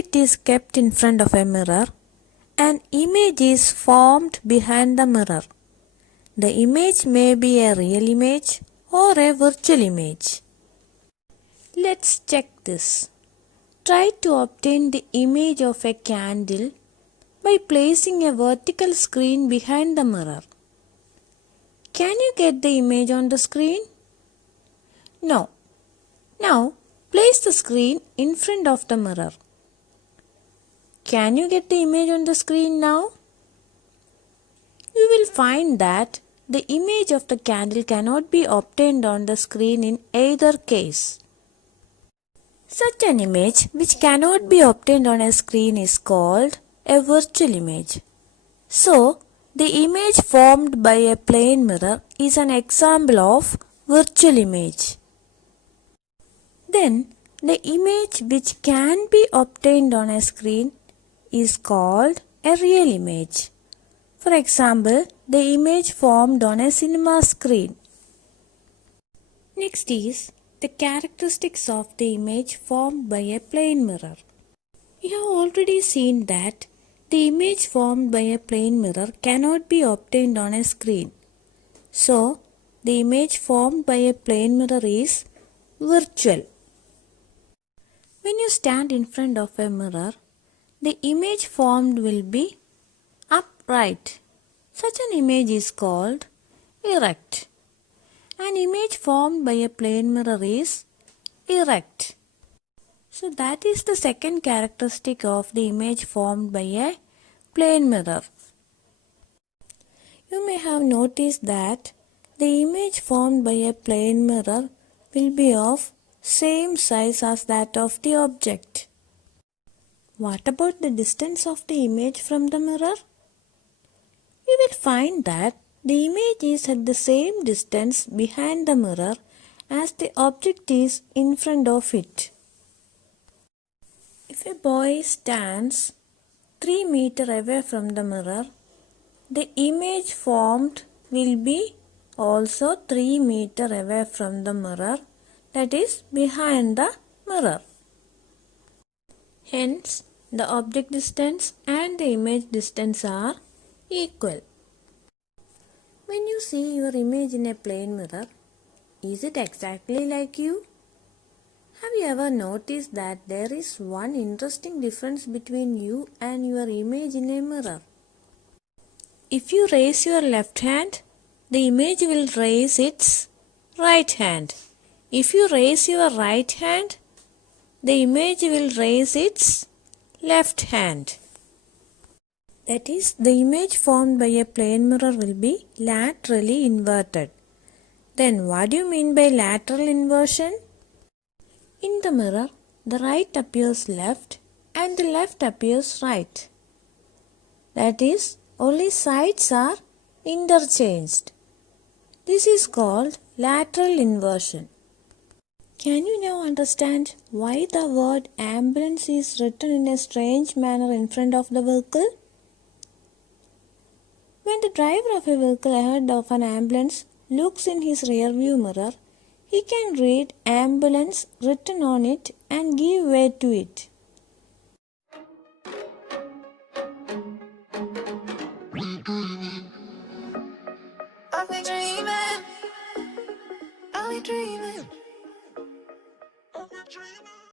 object is kept in front of a mirror, an image is formed behind the mirror. The image may be a real image or a virtual image. Let's check this. Try to obtain the image of a candle by placing a vertical screen behind the mirror. Can you get the image on the screen? No. Now, place the screen in front of the mirror. Can you get the image on the screen now? You will find that the image of the candle cannot be obtained on the screen in either case. Such an image which cannot be obtained on a screen is called a virtual image. So, the image formed by a plane mirror is an example of virtual image. Then, the image which can be obtained on a screen is called a real image. For example, the image formed on a cinema screen. Next is the characteristics of the image formed by a plane mirror. We have already seen that the image formed by a plane mirror cannot be obtained on a screen. So, the image formed by a plane mirror is virtual. When you stand in front of a mirror, the image formed will be upright. Such an image is called erect. An image formed by a plane mirror is erect. So that is the second characteristic of the image formed by a plane mirror. You may have noticed that the image formed by a plane mirror will be of same size as that of the object. What about the distance of the image from the mirror? You will find that the image is at the same distance behind the mirror as the object is in front of it. If a boy stands 3 meters away from the mirror, the image formed will be also 3 meters away from the mirror, that is behind the mirror. Hence, the object distance and the image distance are equal. When you see your image in a plane mirror, is it exactly like you? Have you ever noticed that there is one interesting difference between you and your image in a mirror? If you raise your left hand, the image will raise its right hand. If you raise your right hand, the image will raise its left hand. That is, the image formed by a plane mirror will be laterally inverted. Then what do you mean by lateral inversion? In the mirror, the right appears left and the left appears right. That is, only sides are interchanged. This is called lateral inversion. Can you now understand why the word ambulance is written in a strange manner in front of the vehicle? When the driver of a vehicle ahead of an ambulance looks in his rear view mirror, he can read ambulance written on it and give way to it. Are we dreaming?